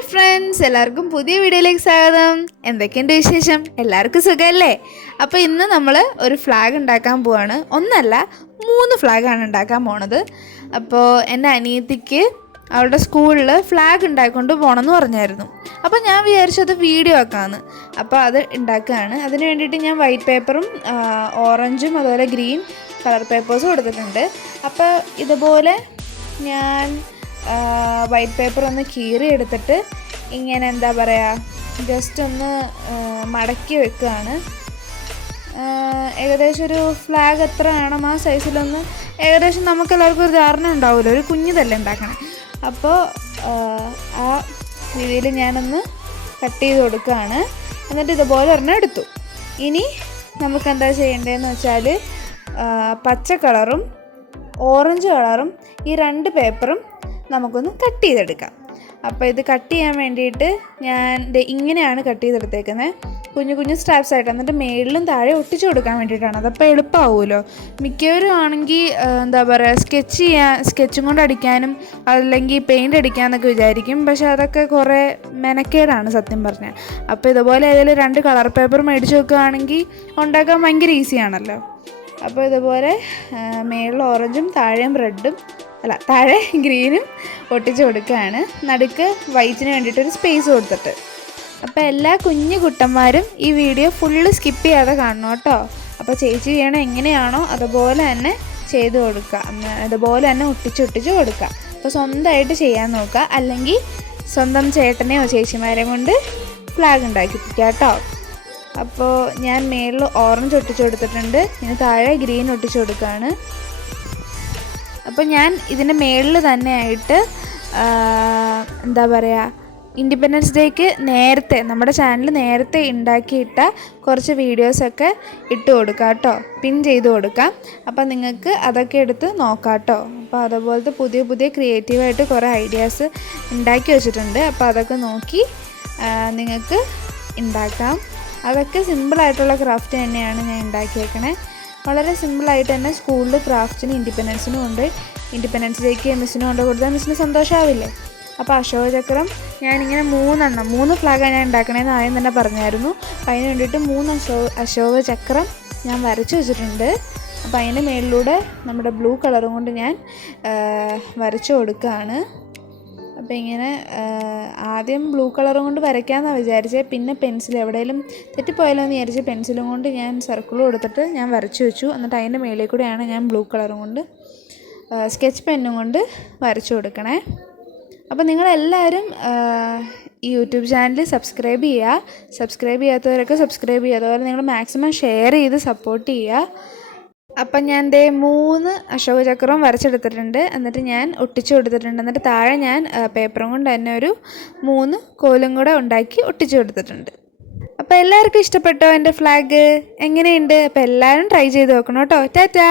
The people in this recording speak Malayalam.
ഹായ് ഫ്രണ്ട്സ് എല്ലാവർക്കും പുതിയ വീഡിയോയിലേക്ക് സ്വാഗതം. എന്തൊക്കെയുണ്ട് വിശേഷം? എല്ലാവർക്കും സുഖമല്ലേ? അപ്പോൾ ഇന്ന് നമ്മൾ ഒരു ഫ്ലാഗ് ഉണ്ടാക്കാൻ പോവാണ്. ഒന്നല്ല മൂന്ന് ഫ്ലാഗാണ് ഉണ്ടാക്കാൻ പോണത്. അപ്പോൾ എന്റെ അനിയത്തിക്ക് അവളുടെ സ്കൂളിൽ ഫ്ലാഗ് ഉണ്ടാക്കിക്കൊണ്ട് പോകണമെന്ന് പറഞ്ഞായിരുന്നു. അപ്പോൾ ഞാൻ വിചാരിച്ചത് വീഡിയോ ആക്കാമെന്ന് അപ്പോൾ അത് ഉണ്ടാക്കുകയാണ് അതിന് വേണ്ടിയിട്ട് ഞാൻ വൈറ്റ് പേപ്പറും ഓറഞ്ചും അതുപോലെ ഗ്രീൻ കളർ പേപ്പേഴ്സും കൊടുത്തിട്ടുണ്ട് അപ്പോൾ ഇതുപോലെ ഞാൻ വൈറ്റ് പേപ്പർ ഒന്ന് കീറി എടുത്തിട്ട് ഇങ്ങനെ എന്താ പറയുക ജസ്റ്റ് ഒന്ന് മടക്കി വെക്കുകയാണ് ഏകദേശം ഒരു ഫ്ലാഗ് എത്ര വേണം ആ സൈസിലൊന്ന് ഏകദേശം നമുക്ക് എല്ലാവർക്കും ഒരു ധാരണ ഉണ്ടാവുമല്ലോ ഒരു കുഞ്ഞിതല്ലേ ഉണ്ടാക്കണം. അപ്പോൾ ആ, രീതിയിൽ ഞാനൊന്ന് കട്ട് ചെയ്ത് കൊടുക്കുകയാണ്. എന്നിട്ട് ഇതുപോലെ ഒരെണ്ണം എടുത്തു. ഇനി നമുക്ക് എന്താ ചെയ്യേണ്ടതെന്ന് വെച്ചാൽ പച്ച കളറും ഓറഞ്ച് കളറും ഈ രണ്ട് പേപ്പറും നമുക്കൊന്ന് കട്ട് ചെയ്തെടുക്കാം. അപ്പോൾ ഇത് കട്ട് ചെയ്യാൻ വേണ്ടിയിട്ട് ഞാൻ ഇങ്ങനെയാണ് കട്ട് ചെയ്തെടുത്തേക്കുന്നത് കുഞ്ഞു കുഞ്ഞു സ്ട്രാപ്സ് ആയിട്ട് എന്നിട്ട് മേളിലും താഴെ ഒട്ടിച്ചു കൊടുക്കാൻ വേണ്ടിയിട്ടാണ്. അതപ്പോൾ എളുപ്പമാവുമല്ലോ മിക്കവരും ആണെങ്കിൽ എന്താ പറയുക സ്കെച്ച് ചെയ്യാൻ സ്കെച്ചും കൊണ്ട് അടിക്കാനും അല്ലെങ്കിൽ പെയിന്റ് അടിക്കാമെന്നൊക്കെ വിചാരിക്കും. പക്ഷെ അതൊക്കെ കുറേ മെനക്കേടാണ് സത്യം പറഞ്ഞാൽ അപ്പോൾ ഇതുപോലെ ഏതെങ്കിലും രണ്ട് കളർ പേപ്പർ മേടിച്ച് വെക്കുകയാണെങ്കിൽ ഉണ്ടാക്കാൻ ഭയങ്കര ഈസിയാണല്ലോ അപ്പോൾ ഇതുപോലെ മേളിൽ ഓറഞ്ചും താഴെയും റെഡും അല്ല താഴെ ഗ്രീനും ഒട്ടിച്ച് കൊടുക്കുകയാണ്. നടുക്ക് വൈറ്റിന് വേണ്ടിയിട്ട് ഒരു സ്പേസ് കൊടുത്തിട്ട്. അപ്പോൾ എല്ലാ കുഞ്ഞു കുട്ടന്മാരും ഈ വീഡിയോ ഫുള്ള് സ്കിപ്പ് ചെയ്യാതെ കാണണം കേട്ടോ. അപ്പോൾ ചേച്ചി ചെയ്യണ എങ്ങനെയാണോ അതുപോലെ തന്നെ ചെയ്ത് കൊടുക്കുക. അതുപോലെ തന്നെ ഒട്ടിച്ചൊട്ടിച്ച് ഒട്ടിച്ച് കൊടുക്കുക. അപ്പോൾ സ്വന്തമായിട്ട് ചെയ്യാൻ നോക്കുക. അല്ലെങ്കിൽ സ്വന്തം ചേട്ടനെയോ ചേച്ചിമാരെയും കൊണ്ട് ഫ്ലാഗ് ഉണ്ടാക്കിപ്പിക്കുക കേട്ടോ. അപ്പോൾ ഞാൻ മേളിൽ ഓറഞ്ച് ഒട്ടിച്ചു കൊടുത്തിട്ടുണ്ട്. ഇനി താഴെ ഗ്രീൻ ഒട്ടിച്ചു കൊടുക്കുകയാണ്. അപ്പോൾ ഞാൻ ഇതിന്റെ മേളിൽ തന്നെയായിട്ട് എന്താ പറയുക ഇൻഡിപെൻഡൻസ് ഡേക്ക് നേരത്തെ നമ്മുടെ ചാനൽ നേരത്തെ ഉണ്ടാക്കിയിട്ട കുറച്ച് വീഡിയോസൊക്കെ ഇട്ട് കൊടുക്കാം കേട്ടോ. പിൻ ചെയ്ത് കൊടുക്കാം. അപ്പോൾ നിങ്ങൾക്ക് അതൊക്കെ എടുത്ത് നോക്കാം കേട്ടോ. അപ്പോൾ അതുപോലത്തെ പുതിയ പുതിയ ക്രിയേറ്റീവായിട്ട് കുറേ ഐഡിയാസ് ഉണ്ടാക്കി വെച്ചിട്ടുണ്ട്. അപ്പോൾ അതൊക്കെ നോക്കി നിങ്ങൾക്ക് ഉണ്ടാക്കാം. അതൊക്കെ സിമ്പിളായിട്ടുള്ള ക്രാഫ്റ്റ് തന്നെയാണ് ഞാൻ ഉണ്ടാക്കിയേക്കണേ. വളരെ സിമ്പിളായിട്ട് തന്നെ സ്കൂളിൽ ക്രാഫ്റ്റിന് ഇൻഡിപെൻഡൻസിനും ഉണ്ട്. ഇൻഡിപെൻഡൻസ് ഡേക്ക് മിസ്സിനും കൊണ്ട് കൊടുത്താൽ മിസ്സിന് സന്തോഷമാവില്ലേ അപ്പോൾ അശോകചക്രം ഞാനിങ്ങനെ മൂന്നെണ്ണം മൂന്ന് ഫ്ലാഗാണ് ഞാൻ ഉണ്ടാക്കണേന്ന് ആദ്യം തന്നെ പറഞ്ഞായിരുന്നു. അപ്പോൾ അതിന് വേണ്ടിയിട്ട് മൂന്ന് അശോ അശോകചക്രം ഞാൻ വരച്ചു വെച്ചിട്ടുണ്ട്. അപ്പോൾ അതിന്റെ മേളിലൂടെ നമ്മുടെ ബ്ലൂ കളറും കൊണ്ട് ഞാൻ വരച്ചു കൊടുക്കുകയാണ് അപ്പോൾ ഇങ്ങനെ ആദ്യം ബ്ലൂ കളറും കൊണ്ട് വരയ്ക്കാമെന്നാണ് വിചാരിച്ചത് പിന്നെ പെൻസിൽ എവിടെയെങ്കിലും തെറ്റിപ്പോയാലോ എന്ന് വിചാരിച്ച് പെൻസിലും കൊണ്ട് ഞാൻ സർക്കിൾ കൊടുത്തിട്ട് ഞാൻ വരച്ചു വെച്ചു. എന്നിട്ട് അതിന്റെ മേളിൽ കൂടെയാണ് ഞാൻ ബ്ലൂ കളറും കൊണ്ട് സ്കെച്ച് പെന്നും കൊണ്ട് വരച്ചു കൊടുക്കണേ. അപ്പോൾ നിങ്ങളെല്ലാവരും ഈ യൂട്യൂബ് ചാനൽ സബ്സ്ക്രൈബ് ചെയ്യുക. സബ്സ്ക്രൈബ് ചെയ്യാത്തവരൊക്കെ സബ്സ്ക്രൈബ് ചെയ്യുക. അതുപോലെ നിങ്ങൾ മാക്സിമം ഷെയർ ചെയ്ത് സപ്പോർട്ട് ചെയ്യുക. അപ്പം ഞാൻ ദേ മൂന്ന് അശോകചക്രവും വരച്ചെടുത്തിട്ടുണ്ട്. എന്നിട്ട് ഞാൻ ഒട്ടിച്ചു കൊടുത്തിട്ടുണ്ട്. എന്നിട്ട് താഴെ ഞാൻ പേപ്പറും കൊണ്ട് തന്നെ ഒരു മൂന്ന് കോലും കൂടെ ഉണ്ടാക്കി ഒട്ടിച്ചു കൊടുത്തിട്ടുണ്ട്. അപ്പോൾ എല്ലാവർക്കും ഇഷ്ടപ്പെട്ടോ എന്റെ ഫ്ലാഗ് എങ്ങനെയുണ്ട്? അപ്പോൾ എല്ലാവരും ട്രൈ ചെയ്ത് നോക്കണം കേട്ടോ. ടാറ്റാ